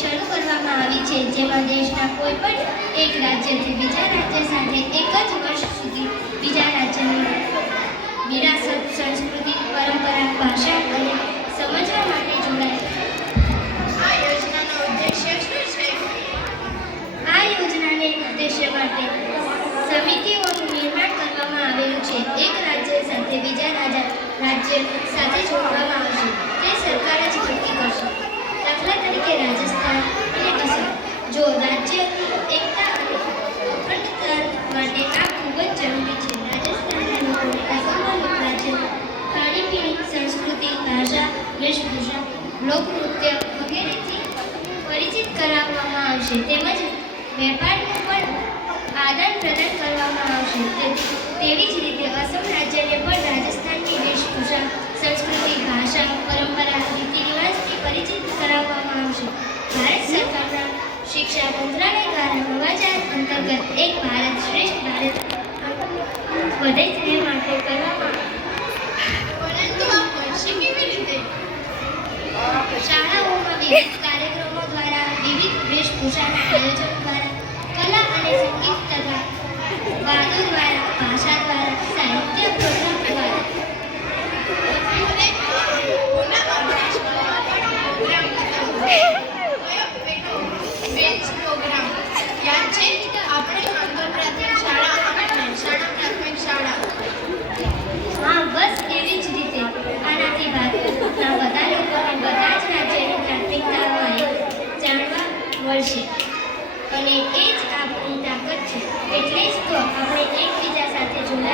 શરૂ કરવામાં આવી છે, જેમાં દેશના કોઈ પણ એક રાજ્યથી બીજા રાજ્ય સાથે એક જ વર્ષ સુધી બીજા રાજ્યની વિરાસત, સંસ્કૃતિ, પરંપરા, ભાષા અને સમજવા માટે જોડાય. આ યોજનાનો ઉદ્દેશ્ય શું છે? આ યોજનાને ઉદ્દેશ્ય માટે સમિતિઓનું નિર્માણ કરવામાં આવેલું છે. એક રાજ્ય સાથે બીજા રાજ્ય સાથે જોડવામાં આવશે. તેમજ વેપારને પણ આદાન પ્રદાન કરવામાં આવશે. તેવી જ રીતે અસમ રાજ્યને પણ રાજસ્થાનની વેશભૂષા, સંસ્કૃતિ, ભાષા, પરંપરા રીતિ રિવાજથી પરિચિત કરાવવામાં આવશે. ભારત સરકારના શિક્ષા મંત્રાલય દ્વારા નવાચાર અંતર્ગત એક ભારત શ્રેષ્ઠ ભારત વધે છે મળશે. અને એ જ આપણી તાકાત છે. એટલે જ તો આપણે એકબીજા સાથે જોડાય